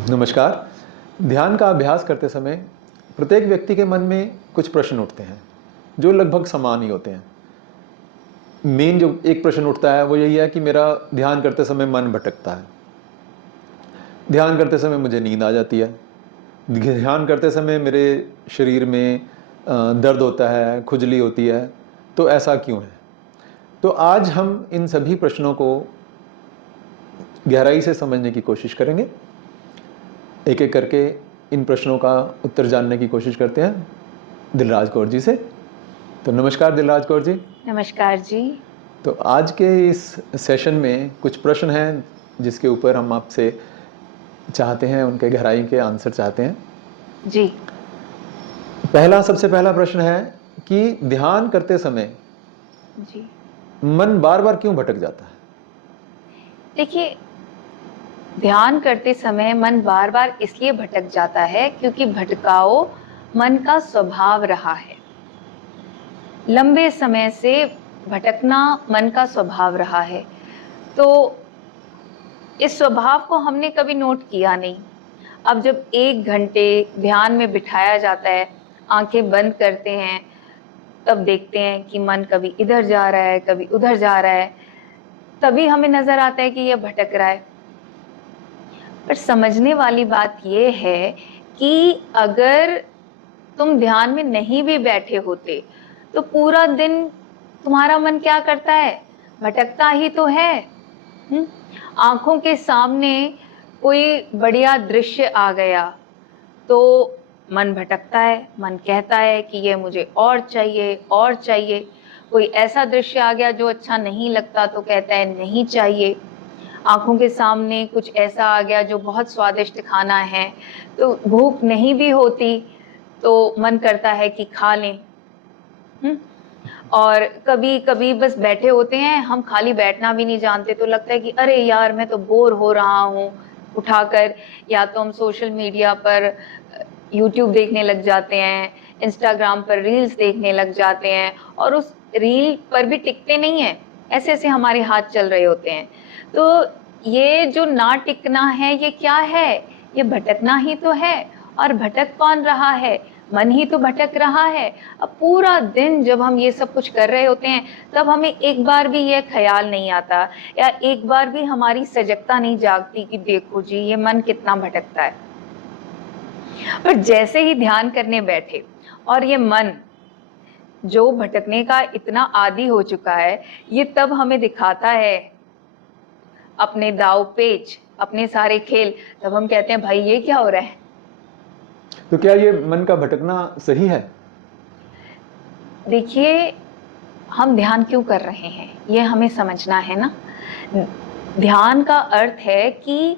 नमस्कार। ध्यान का अभ्यास करते समय प्रत्येक व्यक्ति के मन में कुछ प्रश्न उठते हैं जो लगभग समान ही होते हैं। मेन जो एक प्रश्न उठता है वो यही है कि मेरा ध्यान करते समय मन भटकता है, ध्यान करते समय मुझे नींद आ जाती है, ध्यान करते समय मेरे शरीर में दर्द होता है, खुजली होती है, तो ऐसा क्यों है। तो आज हम इन सभी प्रश्नों को गहराई से समझने की कोशिश करेंगे। एक एक करके इन प्रश्नों का उत्तर जानने की कोशिश करते हैं दिलराज कौर जी से। तो नमस्कार दिलराज कौर जी। नमस्कार जी। तो आज के इस सेशन में कुछ प्रश्न हैं जिसके ऊपर हम आपसे चाहते हैं, उनके गहराई के आंसर चाहते हैं जी। सबसे पहला प्रश्न है कि ध्यान करते समय जी मन बार बार क्यों भटक जाता है। देखिए, ध्यान करते समय मन बार बार इसलिए भटक जाता है क्योंकि भटकाव मन का स्वभाव रहा है। लंबे समय से भटकना मन का स्वभाव रहा है, तो इस स्वभाव को हमने कभी नोट किया नहीं। अब जब 1 घंटे ध्यान में बिठाया जाता है, आंखें बंद करते हैं, तब देखते हैं कि मन कभी इधर जा रहा है, कभी उधर जा रहा है, तभी हमें नजर आता है कि यह भटक रहा है। पर समझने वाली बात यह है कि अगर तुम ध्यान में नहीं भी बैठे होते तो पूरा दिन तुम्हारा मन क्या करता है, भटकता ही तो है। आंखों के सामने कोई बढ़िया दृश्य आ गया तो मन भटकता है, मन कहता है कि ये मुझे और चाहिए और चाहिए। कोई ऐसा दृश्य आ गया जो अच्छा नहीं लगता तो कहता है नहीं चाहिए। आंखों के सामने कुछ ऐसा आ गया जो बहुत स्वादिष्ट खाना है, तो भूख नहीं भी होती तो मन करता है कि खा लें। और कभी कभी बस बैठे होते हैं, हम खाली बैठना भी नहीं जानते, तो लगता है कि अरे यार मैं तो बोर हो रहा हूँ, उठाकर या तो हम सोशल मीडिया पर यूट्यूब देखने लग जाते हैं, इंस्टाग्राम पर रील्स देखने लग जाते हैं, और उस रील पर भी टिकते नहीं हैं, ऐसे ऐसे हमारे हाथ चल रहे होते हैं। तो ये जो ना टिकना है ये क्या है, ये भटकना ही तो है। और भटक कौन रहा है, मन ही तो भटक रहा है। अब पूरा दिन जब हम ये सब कुछ कर रहे होते हैं तब हमें एक बार भी ये ख्याल नहीं आता या एक बार भी हमारी सजगता नहीं जागती कि देखो जी ये मन कितना भटकता है। पर जैसे ही ध्यान करने बैठे और ये मन जो भटकने का इतना आदी हो चुका है, ये तब हमें दिखाता है अपने दाव पेच, अपने सारे खेल, तब हम कहते हैं भाई ये क्या हो रहा है। तो क्या ये मन का भटकना सही है। देखिए, हम ध्यान क्यों कर रहे हैं ये हमें समझना है ना। ध्यान का अर्थ है कि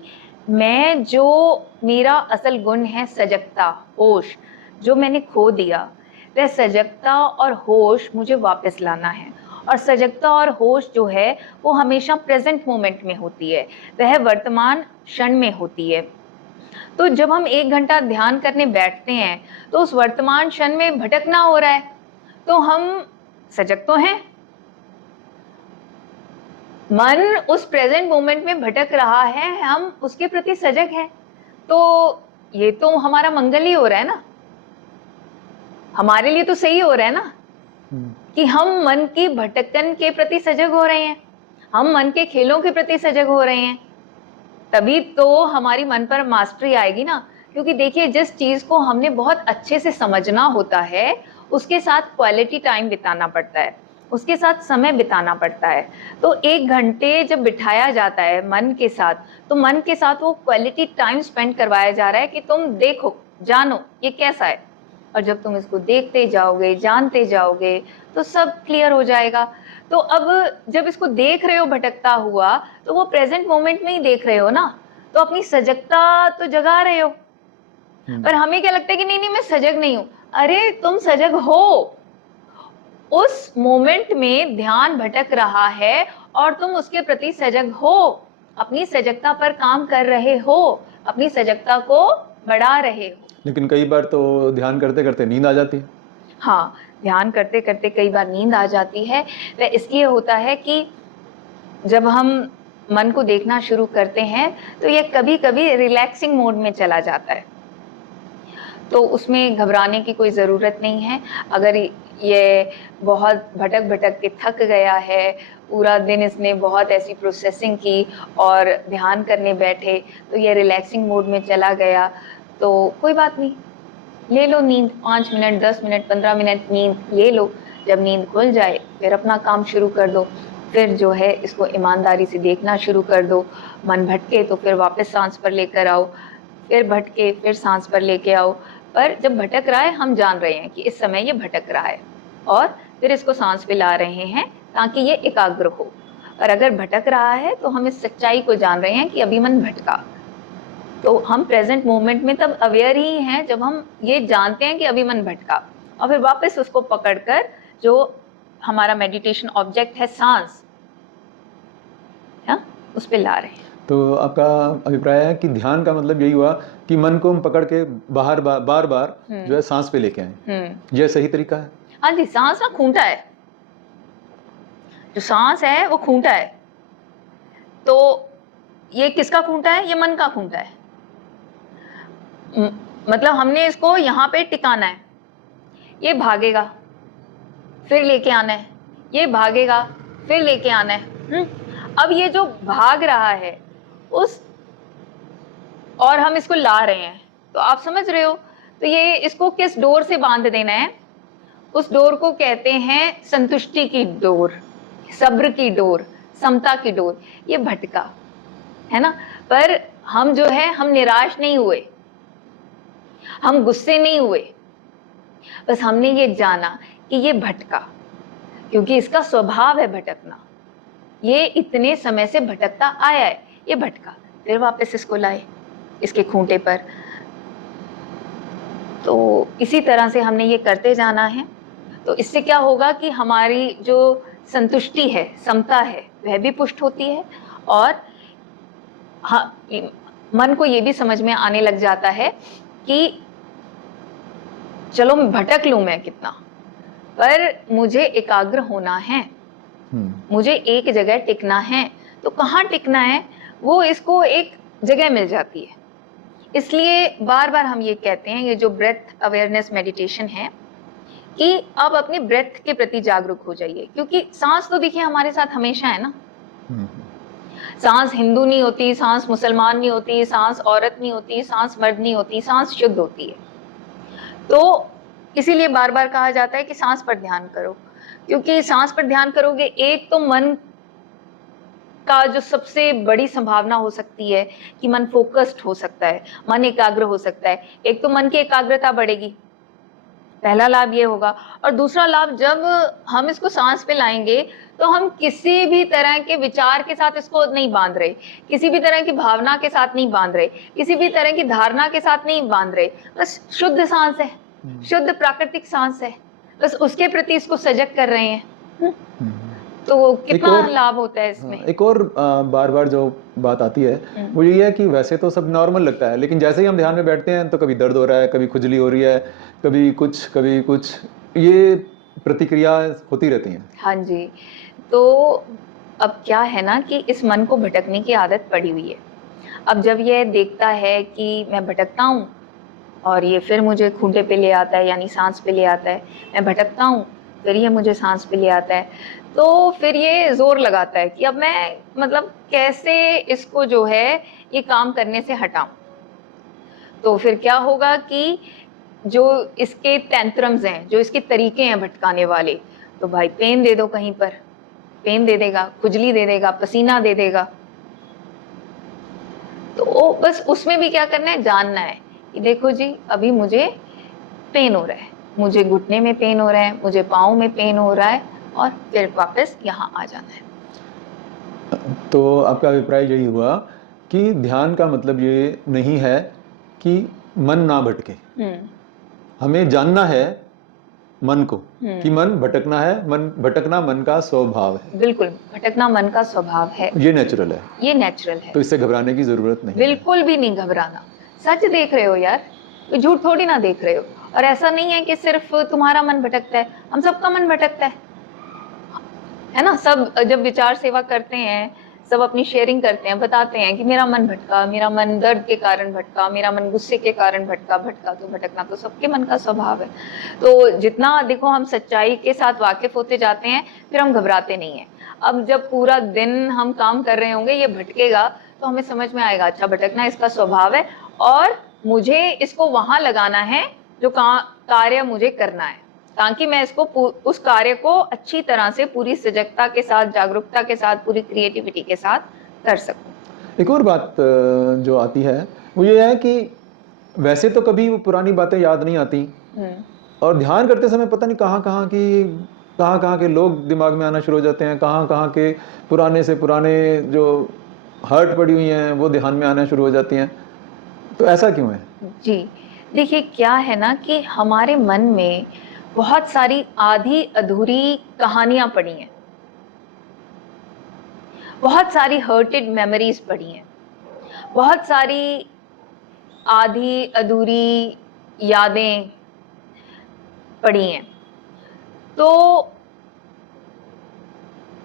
मैं जो मेरा असल गुण है सजगता, होश, जो मैंने खो दिया, वह सजगता और होश मुझे वापस लाना है। और सजगता और होश जो है वो हमेशा प्रेजेंट मोमेंट में होती है, वह वर्तमान क्षण में होती है। तो जब हम 1 घंटा ध्यान करने बैठते हैं तो उस वर्तमान क्षण में भटकना हो रहा है, तो हम सजग तो हैं, मन उस प्रेजेंट मोमेंट में भटक रहा है, हम उसके प्रति सजग हैं, तो ये तो हमारा मंगल ही हो रहा है ना, हमारे लिए तो सही हो रहा है ना कि हम मन की भटकन के प्रति सजग हो रहे हैं, हम मन के खेलों के प्रति सजग हो रहे हैं। तभी तो हमारी मन पर मास्टरी आएगी ना। क्योंकि देखिए, जिस चीज को हमने बहुत अच्छे से समझना होता है उसके साथ क्वालिटी टाइम बिताना पड़ता है, उसके साथ समय बिताना पड़ता है। तो 1 घंटे जब बिठाया जाता है मन के साथ, तो मन के साथ वो क्वालिटी टाइम स्पेंड करवाया जा रहा है कि तुम देखो, जानो ये कैसा है। और जब तुम इसको देखते जाओगे, जानते जाओगे, तो सब क्लियर हो जाएगा। तो अब जब इसको देख रहे हो भटकता हुआ, तो वो प्रेजेंट मोमेंट में ही देख रहे हो ना, तो अपनी सजगता तो जगा रहे हो। पर हमें क्या लगता है कि नहीं नहीं मैं सजग नहीं हूं। अरे तुम सजग हो, उस मोमेंट में ध्यान भटक रहा है और तुम उसके प्रति सजग हो, अपनी सजगता पर काम कर रहे हो, अपनी सजगता को बढ़ा रहे हो। लेकिन कई बार तो ध्यान करते करते नींद आ जाती है। हाँ, ध्यान करते करते कई बार नींद आ जाती है। वह इसलिए होता है कि जब हम मन को देखना शुरू करते हैं तो ये कभी कभी रिलैक्सिंग मोड में चला जाता है, तो उसमें घबराने की कोई ज़रूरत नहीं है। अगर ये बहुत भटक भटक के थक गया है, पूरा दिन इसने बहुत ऐसी प्रोसेसिंग की और ध्यान करने बैठे तो ये रिलैक्सिंग मोड में चला गया, तो कोई बात नहीं, ले लो नींद, 5 मिनट 10 मिनट 15 मिनट नींद ले लो। जब नींद खुल जाए फिर अपना काम शुरू कर दो, फिर जो है इसको ईमानदारी से देखना शुरू कर दो। मन भटके तो फिर वापस सांस पर लेकर आओ, फिर भटके फिर सांस पर लेके आओ। पर जब भटक रहा है हम जान रहे हैं कि इस समय ये भटक रहा है और फिर इसको सांस पे ला रहे हैं ताकि ये एकाग्र हो। और अगर भटक रहा है तो हम इस सच्चाई को जान रहे हैं कि अभी मन भटका, तो हम प्रेजेंट मोमेंट में तब अवेयर ही हैं जब हम ये जानते हैं कि अभी मन भटका, और फिर वापस उसको पकड़कर जो हमारा मेडिटेशन ऑब्जेक्ट है सांस, उस पे ला रहे हैं। तो आपका अभिप्राय है कि ध्यान का मतलब यही हुआ कि मन को हम पकड़ के बार बार जो है सांस पे लेके आए, यह सही तरीका है? हाँ जी, सांस ना खूंटा है, जो सांस है वो खूंटा है। तो ये किसका खूंटा है? ये मन का खूंटा है। मतलब हमने इसको यहाँ पे टिकाना है, ये भागेगा फिर लेके आना है, ये भागेगा फिर लेके आना है। अब ये जो भाग रहा है उस, और हम इसको ला रहे हैं, तो आप समझ रहे हो, तो ये इसको किस डोर से बांध देना है? उस डोर को कहते हैं संतुष्टि की डोर, सब्र की डोर, समता की डोर। ये भटका है ना, पर हम जो है हम निराश नहीं हुए, हम गुस्से नहीं हुए, बस हमने ये जाना कि ये भटका, क्योंकि इसका स्वभाव है भटकना, ये इतने समय से भटकता आया है, ये भटका, फिर वापस इसको लाए इसके खूंटे पर। तो इसी तरह से हमने ये करते जाना है। तो इससे क्या होगा कि हमारी जो संतुष्टि है, समता है, वह भी पुष्ट होती है, और हाँ, मन को ये भी समझ में आने लग जाता है कि चलो भटक लूं मैं कितना, पर मुझे एकाग्र होना है, मुझे एक जगह टिकना है। तो कहाँ टिकना है वो इसको एक जगह मिल जाती है। इसलिए बार बार हम ये कहते हैं, ये जो ब्रेथ अवेयरनेस मेडिटेशन है, कि आप अपने ब्रेथ के प्रति जागरूक हो जाइए, क्योंकि सांस तो देखिए हमारे साथ हमेशा है ना। सांस हिंदू नहीं होती, सांस मुसलमान नहीं होती, सांस औरत नहीं होती, सांस मर्द नहीं होती, सांस शुद्ध होती है। तो इसीलिए बार बार कहा जाता है कि सांस पर ध्यान करो, क्योंकि सांस पर ध्यान करोगे, एक तो मन का जो सबसे बड़ी संभावना हो सकती है कि मन फोकस्ड हो सकता है, मन एकाग्र हो सकता है। एक तो मन की एकाग्रता बढ़ेगी, पहला लाभ ये होगा। और दूसरा लाभ, जब हम इसको सांस पे लाएंगे तो हम किसी भी तरह के विचार के साथ इसको नहीं बांध रहे, किसी भी तरह की भावना के साथ नहीं बांध रहे, किसी भी तरह की धारणा के साथ नहीं बांध रहे, बस शुद्ध सांस है, शुद्ध प्राकृतिक सांस है, बस उसके प्रति इसको सजग कर रहे हैं। तो कितना लाभ होता है इसमें। एक और बार बार जो बात आती है वो यही है कि वैसे तो सब नॉर्मल लगता है, लेकिन जैसे ही हम ध्यान में बैठते हैं तो कभी दर्द हो रहा है, कभी खुजली हो रही है, कभी कुछ, ये प्रतिक्रिया होती रहती हैं। हाँ जी, तो अब क्या है ना कि इस मन को भटकने की आदत पड़ी हुई है। अब जब ये देखता है कि मैं भटकता हूँ और ये फिर मुझे खूंटे पे ले आता है, यानी सांस पे ले आता है, मैं भटकता हूँ फिर ये मुझे सांस पे ले आता है, तो फिर ये जोर लगाता है कि अब मैं मतलब कैसे इसको जो है ये काम करने से हटाऊं। तो फिर क्या होगा कि जो इसके टेंट्रम्स हैं, जो इसके तरीके हैं भटकाने वाले, तो भाई पेन दे दो, कहीं पर पेन दे देगा, खुजली दे देगा, पसीना दे देगा। तो बस उसमें भी क्या करना है, जानना है कि देखो जी अभी मुझे पेन हो रहा है, मुझे घुटने में पेन हो रहा है, मुझे पाँव में पेन हो रहा है, और फिर वापस यहाँ आ जाना है। तो आपका अभिप्राय यही हुआ कि ध्यान का मतलब ये नहीं है कि मन ना भटके, हमें जानना है मन को कि मन भटकना है, मन भटकना मन का स्वभाव है। बिल्कुल, भटकना मन का स्वभाव है, ये नेचुरल है, ये नेचुरल है। तो इससे घबराने की जरूरत नहीं, बिल्कुल भी नहीं घबराना। सच देख रहे हो यार, तो झूठ थोड़ी ना देख रहे हो। और ऐसा नहीं है कि सिर्फ तुम्हारा मन भटकता है, हम सबका मन भटकता है ना। सब जब विचार सेवा करते हैं, सब अपनी शेयरिंग करते हैं, बताते हैं कि मेरा मन भटका, मेरा मन दर्द के कारण भटका, मेरा मन गुस्से के कारण भटका। भटकना तो सबके मन का स्वभाव है। तो जितना देखो हम सच्चाई के साथ वाकिफ होते जाते हैं, फिर हम घबराते नहीं हैं। अब जब पूरा दिन हम काम कर रहे होंगे, ये भटकेगा, तो हमें समझ में आएगा अच्छा भटकना इसका स्वभाव है और मुझे इसको वहां लगाना है जो कार्य मुझे करना है, ताकि मैं इसको उस कार्य को अच्छी तरह से पूरी सजगता के साथ, जागरूकता के साथ, पूरी क्रिएटिविटी के साथ कर सकूं। एक और बात जो आती है वो ये है कि वैसे तो कभी वो पुरानी बातें याद नहीं आती, और ध्यान करते समय पता नहीं कहाँ के लोग दिमाग में आना शुरू हो जाते हैं, कहाँ के पुराने से पुराने जो हर्ट पड़ी हुई हैं वो ध्यान में आना शुरू हो जाती हैं। तो ऐसा क्यों है? जी, देखिए क्या है ना कि हमारे मन में बहुत सारी आधी अधूरी कहानियां पड़ी हैं, बहुत सारी हर्टेड मेमोरीज पड़ी हैं, बहुत सारी आधी अधूरी यादें पड़ी हैं। तो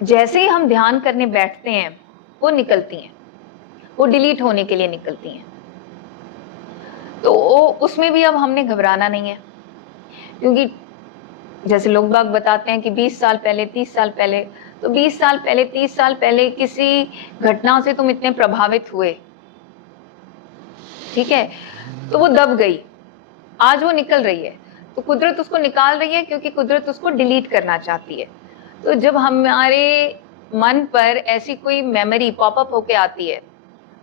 जैसे ही हम ध्यान करने बैठते हैं वो निकलती हैं, वो डिलीट होने के लिए निकलती हैं। तो उसमें भी अब हमने घबराना नहीं है, क्योंकि जैसे लोग बाग बताते हैं कि 20 साल पहले, 30 साल पहले, तो 20 साल पहले, 30 साल पहले किसी घटना से तुम इतने प्रभावित हुए, ठीक है, तो वो दब गई, आज वो निकल रही है, तो कुदरत उसको निकाल रही है क्योंकि कुदरत उसको डिलीट करना चाहती है। तो जब हमारे मन पर ऐसी कोई मेमोरी पॉपअप होके आती है,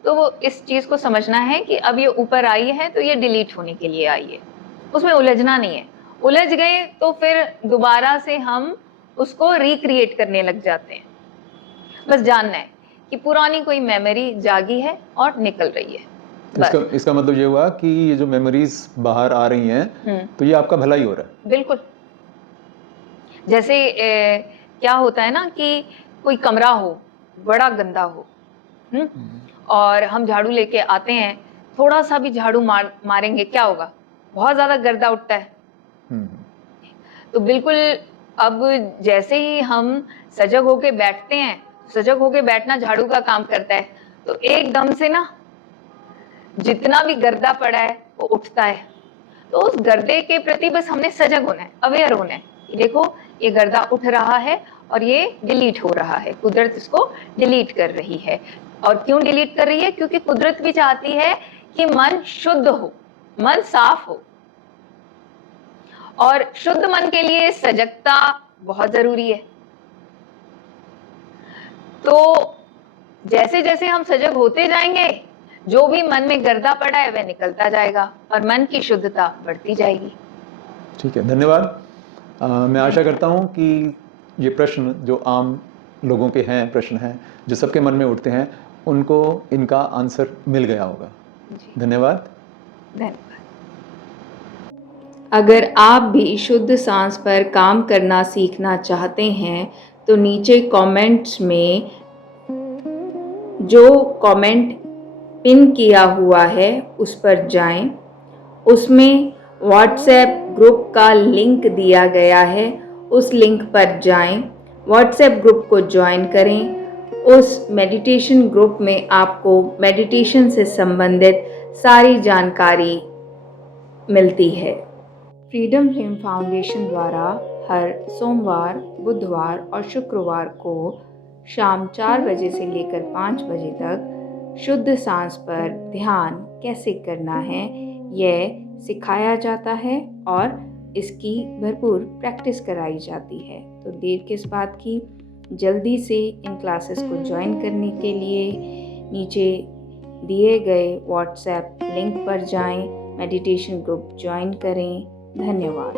तो वो इस चीज को समझना है कि अब ये ऊपर आई है तो ये डिलीट होने के लिए आई है, उसमें उलझना नहीं है। उलझ गए तो फिर दोबारा से हम उसको रिक्रिएट करने लग जाते हैं। बस जानना है कि पुरानी कोई मेमोरी जागी है और निकल रही है। इसका मतलब ये हुआ कि ये जो मेमोरीज बाहर आ रही हैं तो ये आपका भला ही हो रहा है। बिल्कुल। जैसे क्या होता है ना कि कोई कमरा हो, बड़ा गंदा हो, और हम झाड़ू लेके आते हैं, थोड़ा सा भी झाड़ू मारेंगे क्या होगा, बहुत ज्यादा गर्दा उठता है। तो बिल्कुल अब जैसे ही हम सजग होके बैठते हैं, सजग होके बैठना झाड़ू का काम करता है, तो एकदम से ना जितना भी गर्दा पड़ा है वो उठता है। तो उस गर्दे के प्रति बस हमने सजग होना है, अवेयर होना है कि देखो ये गर्दा उठ रहा है और ये डिलीट हो रहा है, कुदरत इसको डिलीट कर रही है। और क्यों डिलीट कर रही है? क्योंकि कुदरत भी चाहती है कि मन शुद्ध हो, मन साफ हो, और शुद्ध मन के लिए सजगता बहुत जरूरी है। तो जैसे जैसे हम सजग होते जाएंगे, जो भी मन में गर्दा पड़ा है वह निकलता जाएगा और मन की शुद्धता बढ़ती जाएगी। ठीक है, धन्यवाद। मैं आशा करता हूं कि ये प्रश्न जो आम लोगों के हैं, प्रश्न हैं जो सबके मन में उठते हैं, उनको इनका आंसर मिल गया होगा। धन्यवाद। धन्यवाद। अगर आप भी शुद्ध सांस पर काम करना सीखना चाहते हैं तो नीचे कमेंट्स में जो कमेंट पिन किया हुआ है उस पर जाएं। उसमें व्हाट्सएप ग्रुप का लिंक दिया गया है, उस लिंक पर जाएं, व्हाट्सएप ग्रुप को ज्वाइन करें। उस मेडिटेशन ग्रुप में आपको मेडिटेशन से संबंधित सारी जानकारी मिलती है। फ्रीडम फ्लेम फाउंडेशन द्वारा हर सोमवार, बुधवार और शुक्रवार को शाम 4 बजे से लेकर 5 बजे तक शुद्ध सांस पर ध्यान कैसे करना है यह सिखाया जाता है और इसकी भरपूर प्रैक्टिस कराई जाती है। तो देर किस बात की, जल्दी से इन क्लासेस को ज्वाइन करने के लिए नीचे दिए गए व्हाट्सएप लिंक पर जाएं, मेडिटेशन ग्रुप ज्वाइन करें। धन्यवाद।